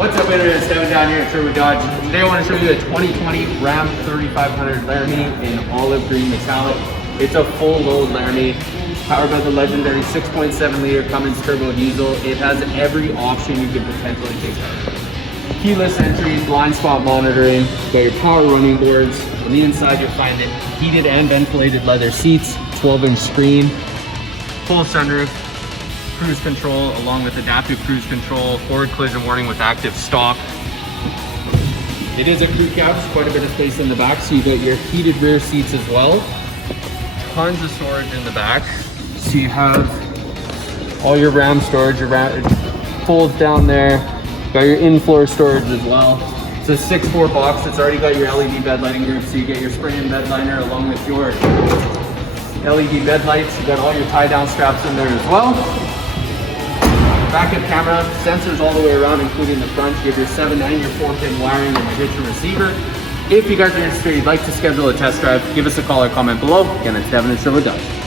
What's up, internet? Devin down here at Sherwood Dodge. Today I want to show you a 2020 Ram 3500 Laramie in olive green metallic. It's a full load Laramie, powered by the legendary 6.7 liter Cummins turbo diesel. It has every option you could potentially take out. Keyless entry, blind spot monitoring, got your power running boards. On the inside you'll find it heated and ventilated leather seats, 12-inch screen, full sunroof, cruise control along with adaptive cruise control, forward collision warning with active stop. It is a crew cab, quite a bit of space in the back, so you got your heated rear seats as well. Tons of storage in the back. So you have all your Ram storage, it folds down there. Got your in-floor storage as well. It's a 6'4" box. It's already got your LED bed lighting group, so you get your spray-in bed liner along with your LED bed lights. You got all your tie-down straps in there as well. Backup camera, sensors all the way around, including the front. You have your 7 and your 4-pin wiring and your hitch receiver. If you guys are interested, you'd like to schedule a test drive, give us a call or comment below. Again, it's Devin at Sherwood Dodge.